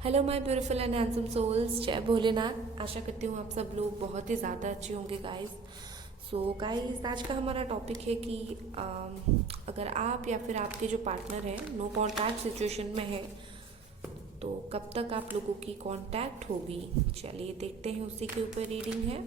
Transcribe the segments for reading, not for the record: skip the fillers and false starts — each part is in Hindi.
Hello my beautiful and handsome souls, जय भोलेनाथ। आशा करती हूँ आप सब लोग बहुत ही ज़्यादा अच्छे होंगे गाइस। गाइस, आज का हमारा टॉपिक है कि अगर आप या फिर आपके जो पार्टनर है नो कांटेक्ट सिचुएशन में है तो कब तक आप लोगों की कांटेक्ट होगी। चलिए देखते हैं, उसी के ऊपर रीडिंग है।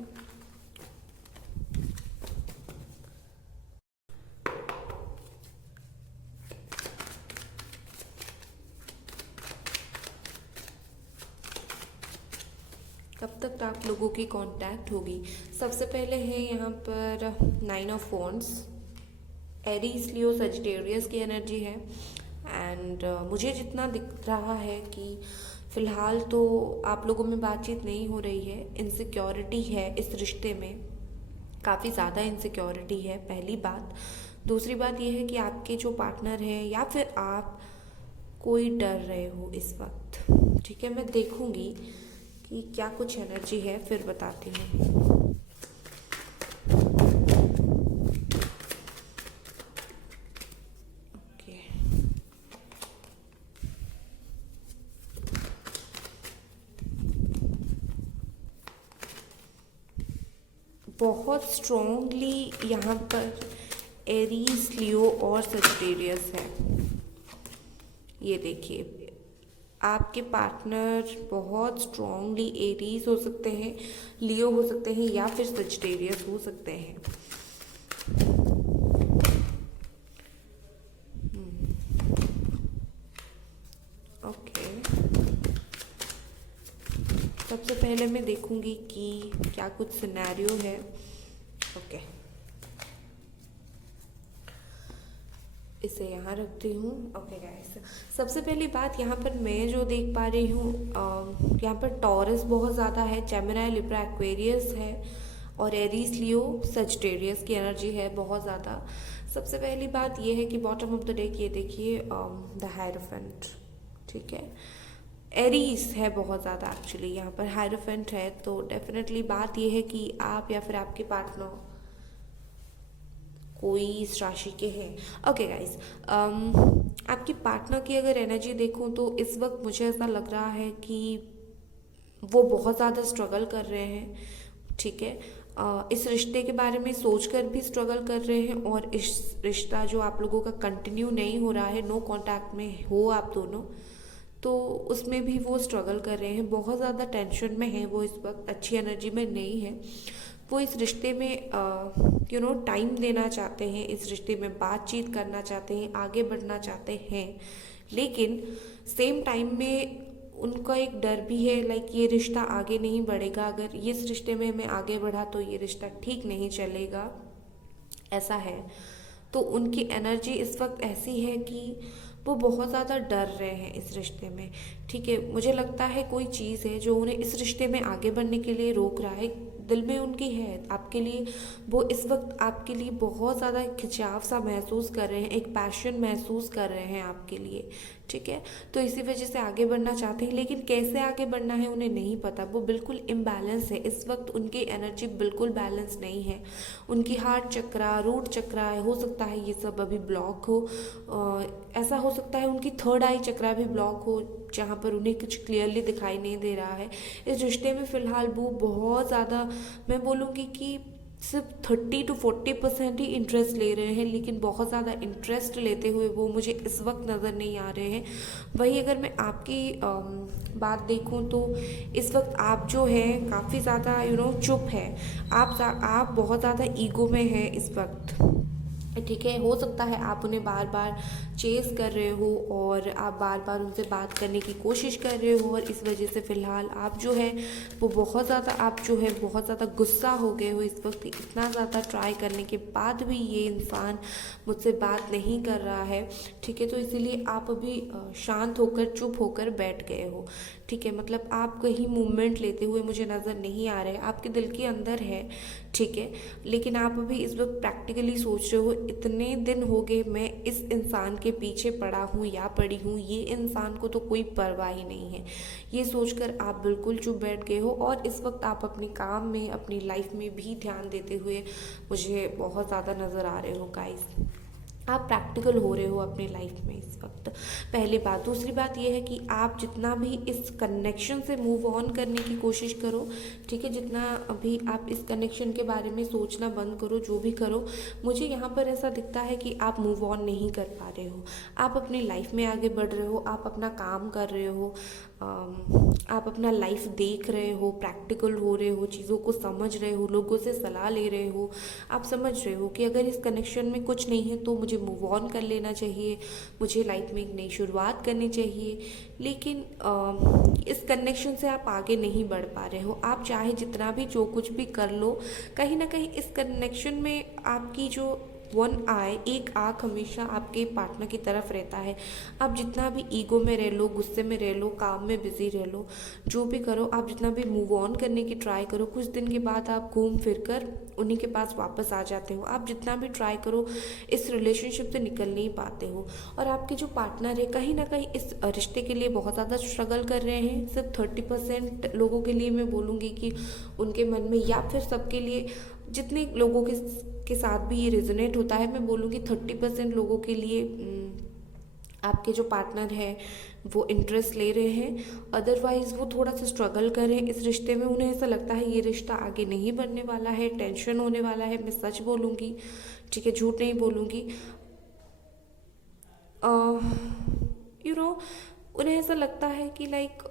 कब तक आप लोगों की कांटेक्ट होगी। सबसे पहले है यहाँ पर 9 of wands, Aries Leo Sagittarius की एनर्जी है। एंड मुझे जितना दिख रहा है कि फ़िलहाल तो आप लोगों में बातचीत नहीं हो रही है, इनसिक्योरिटी है इस रिश्ते में, काफ़ी ज़्यादा इनसिक्योरिटी है, पहली बात। दूसरी बात यह है कि आपके जो पार्टनर है या फिर आप कोई डर रहे हो इस वक्त। ठीक है, मैं देखूंगी कि क्या कुछ एनर्जी है, फिर बताती हूँ। ओके, बहुत स्ट्रॉन्गली यहाँ पर एरीज, लियो और सजिटेरियस है। ये देखिए, आपके पार्टनर बहुत स्ट्रॉन्गली एरीज हो सकते हैं, लियो हो सकते हैं या फिर सजिटेरियस हो सकते हैं। ओके, सबसे पहले मैं देखूंगी कि क्या कुछ सिनेरियो है। ओके, इसे यहाँ रखती हूँ। ओके गाइस, सबसे पहली बात यहाँ पर मैं जो देख पा रही हूँ, यहाँ पर टॉरस बहुत ज़्यादा है, जेमिनी, लिब्रा, एक्वेरियस है और एरीज, लियो, सजिटेरियस की एनर्जी है बहुत ज़्यादा। सबसे पहली बात ये है कि बॉटम ऑफ द डेक ये देखिए, द हायरोफेंट। ठीक है, एरीज है बहुत ज़्यादा एक्चुअली, यहाँ पर हायरोफेंट है। तो डेफिनेटली बात ये है कि आप या फिर आपके पार्टनर कोई इस राशि के हैं। ओके गाइस, आपकी पार्टनर की अगर एनर्जी देखूं तो इस वक्त मुझे ऐसा लग रहा है कि वो बहुत ज़्यादा स्ट्रगल कर रहे हैं। ठीक है, इस रिश्ते के बारे में सोचकर भी स्ट्रगल कर रहे हैं, और इस रिश्ता जो आप लोगों का कंटिन्यू नहीं हो रहा है, नो कांटेक्ट में हो आप दोनों, तो उसमें भी वो स्ट्रगल कर रहे हैं, बहुत ज़्यादा टेंशन में है वो इस वक्त, अच्छी एनर्जी में नहीं है। वो इस रिश्ते में टाइम देना चाहते हैं, इस रिश्ते में बातचीत करना चाहते हैं, आगे बढ़ना चाहते हैं, लेकिन सेम टाइम में उनका एक डर भी है, लाइक ये रिश्ता आगे नहीं बढ़ेगा, अगर इस रिश्ते में मैं आगे बढ़ा तो ये रिश्ता ठीक नहीं चलेगा, ऐसा है। तो उनकी एनर्जी इस वक्त ऐसी है कि वो बहुत ज़्यादा डर रहे हैं इस रिश्ते में। ठीक है, मुझे लगता है कोई चीज़ है जो उन्हें इस रिश्ते में आगे बढ़ने के लिए रोक रहा है, दिल में उनकी है आपके लिए। वो इस वक्त आपके लिए बहुत ज़्यादा खिंचाव सा महसूस कर रहे हैं, एक पैशन महसूस कर रहे हैं आपके लिए। ठीक है, तो इसी वजह से आगे बढ़ना चाहते हैं, लेकिन कैसे आगे बढ़ना है उन्हें नहीं पता। वो बिल्कुल इम्बैलेंस है इस वक्त, उनकी एनर्जी बिल्कुल बैलेंस नहीं है। उनकी हार्ट चक्रा, रूट चक्रा, हो सकता है ये सब अभी ब्लॉक हो। ऐसा हो सकता है उनकी थर्ड आई चक्रा भी ब्लॉक हो, जहाँ पर उन्हें कुछ क्लियरली दिखाई नहीं दे रहा है। इस रिश्ते में फ़िलहाल वो बहुत ज़्यादा, मैं बोलूँगी कि सिर्फ 30 to 40% ही इंटरेस्ट ले रहे हैं, लेकिन बहुत ज़्यादा इंटरेस्ट लेते हुए वो मुझे इस वक्त नज़र नहीं आ रहे हैं। वही अगर मैं आपकी बात देखूं तो इस वक्त आप जो है काफ़ी ज़्यादा चुप है। आप बहुत ज़्यादा ईगो में हैं इस वक्त। ठीक है, हो सकता है आप उन्हें बार बार चेस कर रहे हो और आप बार बार उनसे बात करने की कोशिश कर रहे हो, और इस वजह से फ़िलहाल आप जो है वो बहुत ज़्यादा, आप जो है बहुत ज़्यादा गुस्सा हो गए हो इस वक्त। इतना ज़्यादा ट्राई करने के बाद भी ये इंसान मुझसे बात नहीं कर रहा है। ठीक है, तो इसीलिए आप अभी शांत होकर, चुप होकर बैठ गए हो। ठीक है, मतलब आप कहीं मूवमेंट लेते हुए मुझे नज़र नहीं आ रहे, आपके दिल के अंदर है। ठीक है, लेकिन आप अभी इस वक्त प्रैक्टिकली सोच रहे हो, इतने दिन हो गए मैं इस इंसान के पीछे पड़ा हूँ या पड़ी हूँ, ये इंसान को तो कोई परवाह ही नहीं है, ये सोचकर आप बिल्कुल चुप बैठ गए हो। और इस वक्त आप अपने काम में, अपनी लाइफ में भी ध्यान देते हुए मुझे बहुत ज़्यादा नज़र आ रहे हो गाइस। आप प्रैक्टिकल हो रहे हो अपनी लाइफ में इस वक्त, पहली बात। दूसरी बात ये है कि आप जितना भी इस कनेक्शन से मूव ऑन करने की कोशिश करो, ठीक है, जितना अभी आप इस कनेक्शन के बारे में सोचना बंद करो, जो भी करो, मुझे यहाँ पर ऐसा दिखता है कि आप मूव ऑन नहीं कर पा रहे हो। आप अपनी लाइफ में आगे बढ़ रहे हो, आप अपना काम कर रहे हो, आप अपना लाइफ देख रहे हो, प्रैक्टिकल हो रहे हो, चीज़ों को समझ रहे हो, लोगों से सलाह ले रहे हो, आप समझ रहे हो कि अगर इस कनेक्शन में कुछ नहीं है तो मुझे मूव ऑन कर लेना चाहिए, मुझे लाइफ में एक नई शुरुआत करनी चाहिए। लेकिन इस कनेक्शन से आप आगे नहीं बढ़ पा रहे हो। आप चाहे जितना भी जो कुछ भी कर लो, कहीं ना कहीं इस कनेक्शन में आपकी जो वन आई, एक आँख हमेशा आपके पार्टनर की तरफ रहता है। आप जितना भी ईगो में रह लो, गुस्से में रह लो, काम में बिजी रह लो, जो भी करो, आप जितना भी मूव ऑन करने की ट्राई करो, कुछ दिन के बाद आप घूम फिर कर उन्हीं के पास वापस आ जाते हो। आप जितना भी ट्राई करो, इस रिलेशनशिप से निकल नहीं पाते हो। और आपके जो पार्टनर है कहीं ना कहीं इस रिश्ते के लिए बहुत ज़्यादा स्ट्रगल कर रहे हैं। सिर्फ 30% लोगों के लिए मैं बोलूँगी कि उनके मन में, या फिर सबके लिए, जितने लोगों के साथ भी ये रेजोनेट होता है, मैं बोलूँगी 30% लोगों के लिए आपके जो पार्टनर है वो इंटरेस्ट ले रहे हैं। अदरवाइज़ वो थोड़ा सा स्ट्रगल कर रहे हैं इस रिश्ते में। उन्हें ऐसा लगता है ये रिश्ता आगे नहीं बढ़ने वाला है, टेंशन होने वाला है। मैं सच बोलूँगी, ठीक है, झूठ नहीं बोलूँगी। यू नो उन्हें ऐसा लगता है कि लाइक,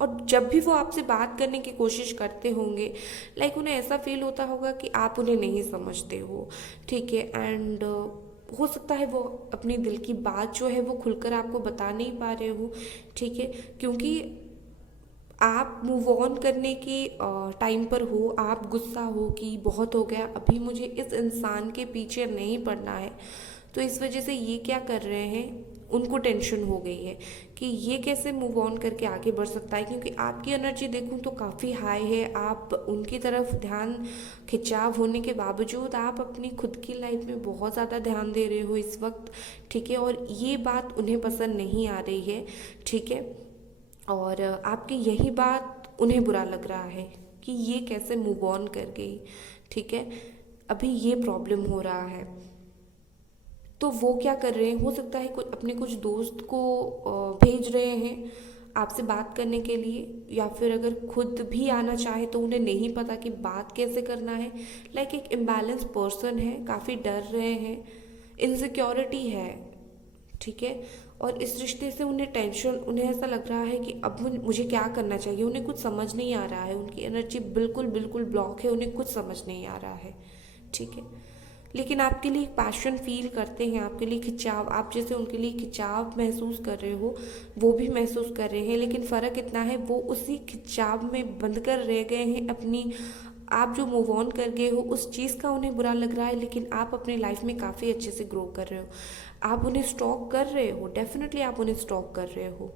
और जब भी वो आपसे बात करने की कोशिश करते होंगे, लाइक उन्हें ऐसा फील होता होगा कि आप उन्हें नहीं समझते हो, ठीक है। एंड हो सकता है वो अपनी दिल की बात जो है वो खुलकर आपको बता नहीं पा रहे हो, ठीक है, क्योंकि आप मूव ऑन करने की टाइम पर हो, आप गुस्सा हो कि बहुत हो गया, अभी मुझे इस इंसान के पीछे नहीं पड़ना है। तो इस वजह से ये क्या कर रहे हैं, उनको टेंशन हो गई है कि ये कैसे मूव ऑन करके आगे बढ़ सकता है, क्योंकि आपकी एनर्जी देखूं तो काफ़ी हाई है। आप उनकी तरफ ध्यान खिंचाव होने के बावजूद आप अपनी खुद की लाइफ में बहुत ज़्यादा ध्यान दे रहे हो इस वक्त, ठीक है, और ये बात उन्हें पसंद नहीं आ रही है, ठीक है। और आपकी यही बात उन्हें बुरा लग रहा है कि ये कैसे मूव ऑन कर गई, ठीक है, अभी ये प्रॉब्लम हो रहा है। तो वो क्या कर रहे हैं, हो सकता है अपने कुछ दोस्त को भेज रहे हैं आपसे बात करने के लिए, या फिर अगर खुद भी आना चाहे तो उन्हें नहीं पता कि बात कैसे करना है। लाइक एक इम्बैलेंस पर्सन है, काफ़ी डर रहे हैं, इनसिक्योरिटी है, ठीक है। और इस रिश्ते से उन्हें टेंशन, उन्हें ऐसा लग रहा है कि अब मुझे क्या करना चाहिए, उन्हें कुछ समझ नहीं आ रहा है। उनकी एनर्जी बिल्कुल बिल्कुल ब्लॉक है, उन्हें कुछ समझ नहीं आ रहा है, ठीक है। लेकिन आपके लिए पैशन फील करते हैं, आपके लिए खिंचाव, आप जैसे उनके लिए खिंचाव महसूस कर रहे हो, वो भी महसूस कर रहे हैं। लेकिन फ़र्क इतना है, वो उसी खिंचाव में बंद कर रह गए हैं अपनी। आप जो मूव ऑन कर गए हो उस चीज़ का उन्हें बुरा लग रहा है, लेकिन आप अपने लाइफ में काफ़ी अच्छे से ग्रो कर रहे हो। आप उन्हें स्टॉक कर रहे हो, डेफिनेटली आप उन्हें स्टॉक कर रहे हो।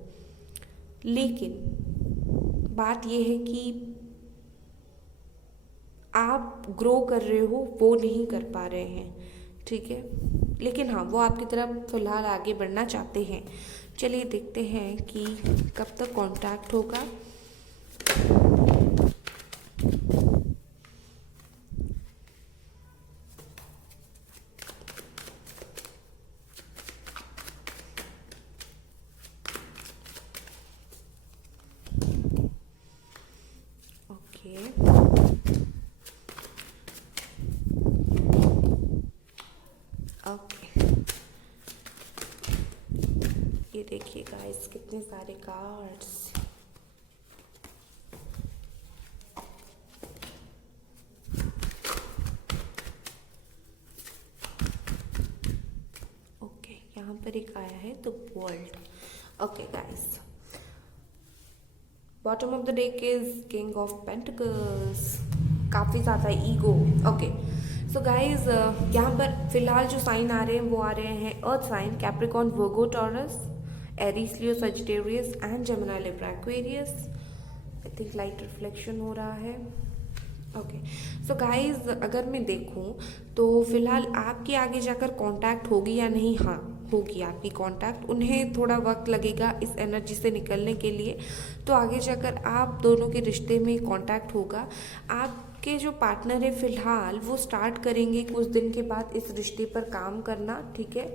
लेकिन बात यह है कि आप ग्रो कर रहे हो, वो नहीं कर पा रहे हैं, ठीक है। लेकिन हाँ, वो आपकी तरफ फ़िलहाल आगे बढ़ना चाहते हैं। चलिए देखते हैं कि कब तक कांटेक्ट होगा। ओके, ओके, ये देखिए गाइस, कितने सारे कार्ड्स। ओके, यहाँ पर एक आया है the world. Okay guys, bottom of the deck is king of pentacles, काफ़ी ज़्यादा ईगो। ओके, सो गाइज, यहाँ पर फिलहाल जो साइन आ रहे हैं वो आ रहे हैं earth sign, Capricorn, Virgo, Taurus, Aries, Leo, Sagittarius and Gemini, Libra, Aquarius. I think light reflection हो रहा है। ओके, सो गाइज, अगर मैं देखूं तो फिलहाल आपके आगे जाकर कांटेक्ट होगी या नहीं, हाँ होगी आपकी कांटेक्ट। उन्हें थोड़ा वक्त लगेगा इस एनर्जी से निकलने के लिए, तो आगे जाकर आप दोनों के रिश्ते में कांटेक्ट होगा। आप आपके जो पार्टनर है फिलहाल वो स्टार्ट करेंगे कुछ दिन के बाद इस रिश्ते पर काम करना, ठीक है,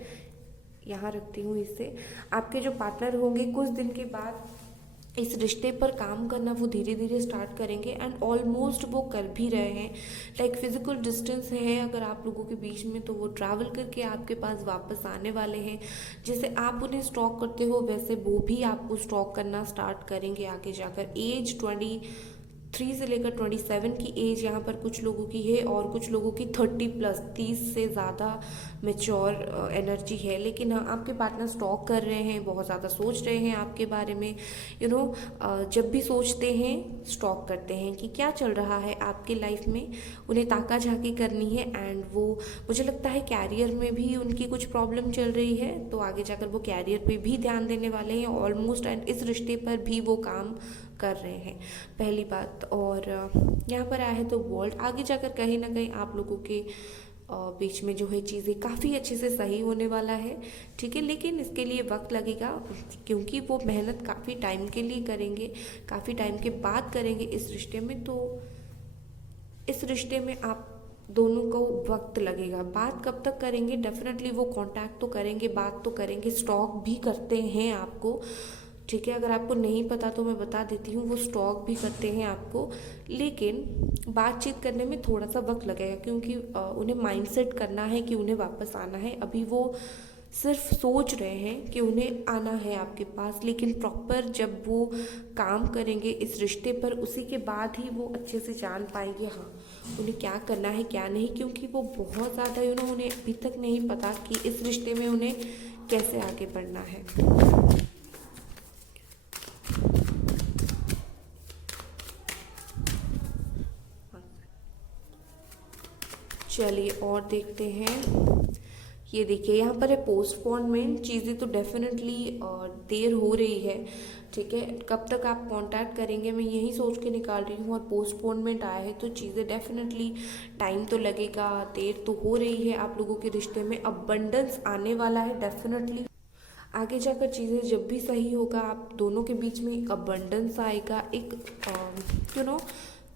यहाँ रखती हूँ इसे। आपके जो पार्टनर होंगे कुछ दिन के बाद इस रिश्ते पर काम करना वो धीरे धीरे स्टार्ट करेंगे, एंड ऑलमोस्ट वो कर भी रहे हैं। लाइक फिजिकल डिस्टेंस है अगर आप लोगों के बीच में, तो वो ट्रैवल करके आपके पास वापस आने वाले हैं। जैसे आप उन्हें स्टॉक करते हो वैसे वो भी आपको स्टॉक करना स्टार्ट करेंगे आगे जाकर। एज 23 से लेकर 27 की एज यहाँ पर कुछ लोगों की है, और कुछ लोगों की 30+, 30 से ज़्यादा मेच्योर एनर्जी है। लेकिन हाँ, आपके पार्टनर स्टॉक कर रहे हैं, बहुत ज़्यादा सोच रहे हैं आपके बारे में। जब भी सोचते हैं स्टॉक करते हैं कि क्या चल रहा है आपके लाइफ में, उन्हें ताका झाकी करनी है। एंड वो, मुझे लगता है कैरियर में भी उनकी कुछ प्रॉब्लम चल रही है, तो आगे जाकर वो कैरियर पे भी ध्यान देने वाले हैं ऑलमोस्ट, एंड इस रिश्ते पर भी वो काम कर रहे हैं, पहली बात। और यहाँ पर आया है तो वर्ल्ड, आगे जाकर कहीं ना कहीं आप लोगों के बीच में जो है चीज़ें काफ़ी अच्छे से सही होने वाला है, ठीक है। लेकिन इसके लिए वक्त लगेगा, क्योंकि वो मेहनत काफ़ी टाइम के लिए करेंगे, काफ़ी टाइम के बाद करेंगे इस रिश्ते में। तो इस रिश्ते में आप दोनों को वक्त लगेगा। बात कब तक करेंगे, डेफिनेटली वो कांटेक्ट तो करेंगे, बात तो करेंगे, स्टॉक भी करते हैं आपको, ठीक है। अगर आपको नहीं पता तो मैं बता देती हूँ, वो स्टॉक भी करते हैं आपको, लेकिन बातचीत करने में थोड़ा सा वक्त लगेगा, क्योंकि उन्हें माइंडसेट करना है कि उन्हें वापस आना है। अभी वो सिर्फ सोच रहे हैं कि उन्हें आना है आपके पास, लेकिन प्रॉपर जब वो काम करेंगे इस रिश्ते पर, उसी के बाद ही वो अच्छे से जान पाएंगे हाँ उन्हें क्या करना है क्या नहीं। क्योंकि वो बहुत ज़्यादा उन्हें अभी तक नहीं पता कि इस रिश्ते में उन्हें कैसे आगे बढ़ना है। चलिए और देखते हैं। ये देखिए यहाँ पर है पोस्टपोनमेंट। चीज़ें तो डेफिनेटली देर हो रही है, ठीक है। कब तक आप कांटेक्ट करेंगे मैं यही सोच के निकाल रही हूँ, और पोस्टपोनमेंट आया है तो चीज़ें डेफिनेटली टाइम तो लगेगा, देर तो हो रही है आप लोगों के रिश्ते में। अबंडेंस आने वाला है डेफिनेटली, आगे जाकर चीज़ें जब भी सही होगा आप दोनों के बीच में एक अबंडेंस आएगा, एक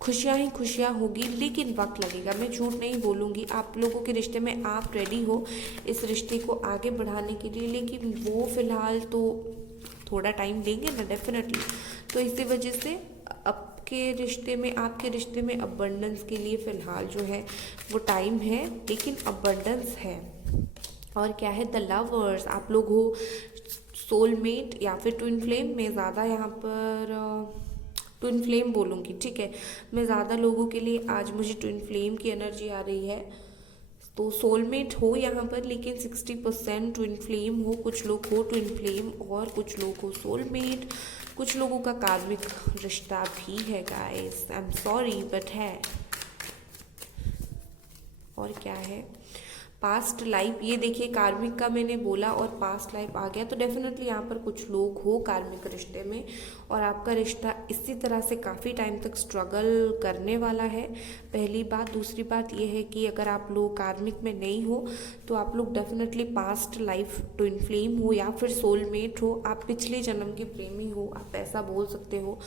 खुशियाँ ही खुशियाँ होगी, लेकिन वक्त लगेगा। मैं झूठ नहीं बोलूँगी, आप लोगों के रिश्ते में आप रेडी हो इस रिश्ते को आगे बढ़ाने के लिए, लेकिन वो फ़िलहाल तो थोड़ा टाइम देंगे ना डेफिनेटली। तो इसी वजह से आपके रिश्ते में अबंडेंस के लिए फ़िलहाल जो है वो टाइम है, लेकिन अबंडेंस है। और क्या है, द लवर्स, आप लोग हो सोलमेट या फिर ट्विन फ्लेम। मैं ज़्यादा यहाँ पर ट्विन फ्लेम बोलूँगी, ठीक है। मैं ज़्यादा लोगों के लिए आज मुझे ट्विन फ्लेम की एनर्जी आ रही है, तो सोलमेट हो यहाँ पर, लेकिन 60% ट्विन फ्लेम हो। कुछ लोग हो ट्विन फ्लेम और कुछ लोग हो सोलमेट, कुछ लोगों का कार्मिक रिश्ता भी है guys, I am sorry but है। और क्या है, पास्ट लाइफ, ये देखिए कार्मिक का मैंने बोला और पास्ट लाइफ आ गया, तो डेफिनेटली यहाँ पर कुछ लोग हो कार्मिक रिश्ते में, और आपका रिश्ता इसी तरह से काफ़ी टाइम तक स्ट्रगल करने वाला है, पहली बात। दूसरी बात ये है कि अगर आप लोग कार्मिक में नहीं हो तो आप लोग definitely past life twin flame हो या फिर सोलमेट हो, आप पिछले जन्म के प्रेमी हो, आप ऐसा बोल सकते हो।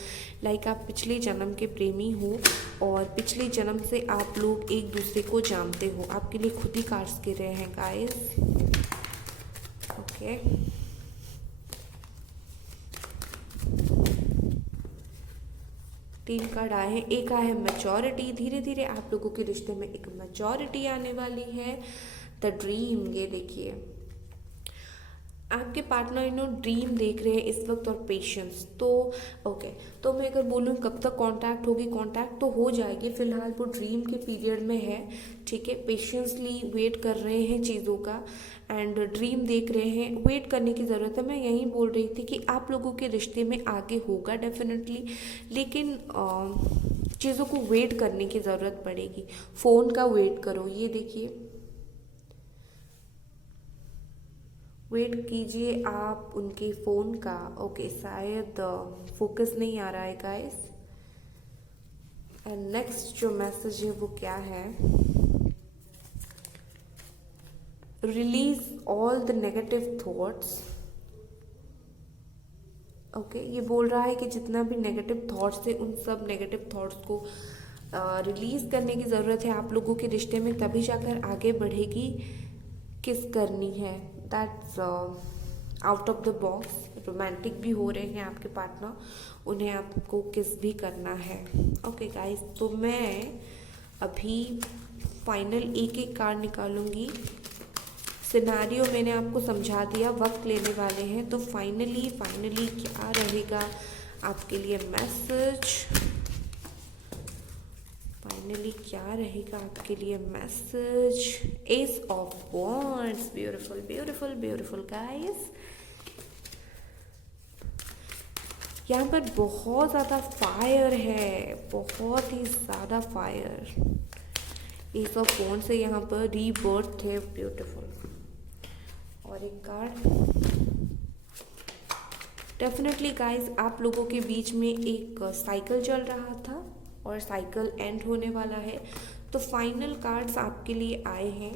लाइक आप पिछले जन्म के प्रेमी हो और पिछले जन्म से आप लोग एक दूसरे को जानते हो, आपके लिए खुद ही कार्ड्स गिर रहे हैं गाइस, ओके। तीन कार्ड आए हैं, एक आया है मैच्योरिटी। धीरे धीरे आप लोगों के रिश्ते में एक मैच्योरिटी आने वाली है। द ड्रीम, ये देखिए आपके पार्टनर ड्रीम देख रहे हैं इस वक्त, और पेशेंस। तो ओके, तो मैं अगर बोलूँ कब तक कांटेक्ट होगी, कांटेक्ट तो हो जाएगी, फिलहाल वो ड्रीम के पीरियड में है, ठीक है। पेशेंसली वेट कर रहे हैं चीज़ों का, एंड ड्रीम देख रहे हैं, वेट करने की ज़रूरत है। मैं यही बोल रही थी कि आप लोगों के रिश्ते में आगे होगा डेफिनेटली, लेकिन चीज़ों को वेट करने की ज़रूरत पड़ेगी। फ़ोन का वेट करो, ये देखिए वेट कीजिए आप उनके फ़ोन का। ओके, शायद फोकस नहीं आ रहा है गाइस। एंड नेक्स्ट जो मैसेज है वो क्या है, release all the negative thoughts. Okay, ये बोल रहा है कि जितना भी नेगेटिव थॉट्स है उन सब नेगेटिव थॉट्स को रिलीज़ करने की ज़रूरत है आप लोगों के रिश्ते में, तभी जाकर आगे बढ़ेगी। किस करनी है, that's out of the box. Romantic भी हो रहे हैं आपके पार्टनर, उन्हें आपको किस भी करना है। ओके गाइस, तो मैं अभी फाइनल एक एक कार्ड निकालूंगी। सिनारियो मैंने आपको समझा दिया, वक्त लेने वाले हैं। तो फाइनली क्या रहेगा आपके लिए मैसेज, फाइनली क्या रहेगा आपके लिए message. S of wands, beautiful beautiful beautiful guys. यहाँ पर बहुत ज़्यादा फायर है, बहुत ही ज़्यादा फायर। एस ऑफ वॉन्ड्स से यहाँ पर रीबर्थ है, ब्यूटीफुल। और एक कार्ड, डेफिनेटली गाइस आप लोगों के बीच में एक साइकिल चल रहा था और साइकिल एंड होने वाला है। तो फाइनल कार्ड्स आपके लिए आए हैं,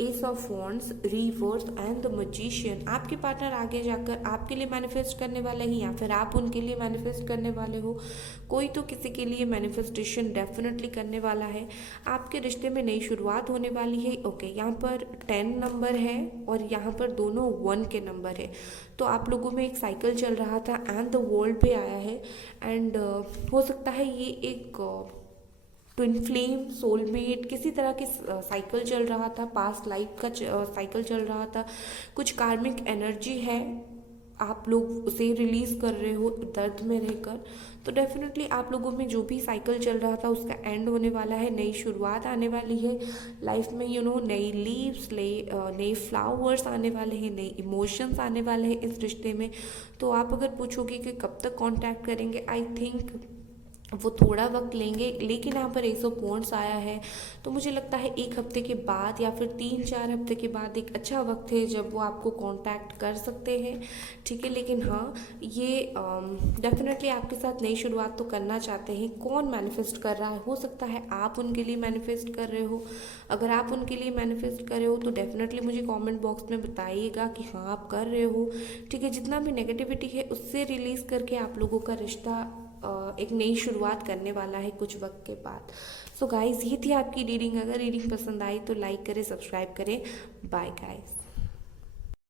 ace of wands, rebirth and the magician. आपके पार्टनर आगे जाकर आपके लिए मैनिफेस्ट करने वाले हैं या फिर आप उनके लिए मैनिफेस्ट करने वाले हो। कोई तो किसी के लिए मैनिफेस्टेशन डेफिनेटली करने वाला है। आपके रिश्ते में नई शुरुआत होने वाली है। ओके, यहाँ पर 10 नंबर है और यहाँ पर दोनों 1 के नंबर है। तो आप लोगों में एक साइकिल चल रहा था एंड द वर्ल्ड पे आया है। एंड हो सकता है ये एक ट्विन फ्लेम, सोलमेट, किसी तरह की साइकिल चल रहा था, पास्ट लाइफ का साइकिल चल रहा था। कुछ कार्मिक एनर्जी है, आप लोग उसे रिलीज़ कर रहे हो दर्द में रहकर। तो डेफिनेटली आप लोगों में जो भी साइकिल चल रहा था उसका एंड होने वाला है, नई शुरुआत आने वाली है लाइफ में। नई लीव्स, नए फ्लावर्स आने वाले हैं, नए इमोशंस आने वाले हैं इस रिश्ते में। तो आप अगर पूछोगे कि कब तक कांटेक्ट करेंगे, आई थिंक वो थोड़ा वक्त लेंगे। लेकिन यहाँ पर एस ऑफ वॉन्ड्स आया है, तो मुझे लगता है 1 हफ्ते के बाद या फिर 3-4 हफ्ते के बाद एक अच्छा वक्त है जब वो आपको कांटेक्ट कर सकते हैं, ठीक है। लेकिन हाँ, ये डेफिनेटली आपके साथ नई शुरुआत तो करना चाहते हैं। कौन मैनिफेस्ट कर रहा है, हो सकता है आप उनके लिए मैनिफेस्ट कर रहे हो। अगर आप उनके लिए मैनिफेस्ट कर रहे हो तो डेफिनेटली मुझे कॉमेंट बॉक्स में बताइएगा कि हाँ आप कर रहे हो, ठीक है। जितना भी नेगेटिविटी है उससे रिलीज़ करके आप लोगों का रिश्ता एक नई शुरुआत करने वाला है कुछ वक्त के बाद। सो गाइस, ये थी आपकी रीडिंग। अगर रीडिंग पसंद आई तो लाइक करें, सब्सक्राइब करें। Bye guys.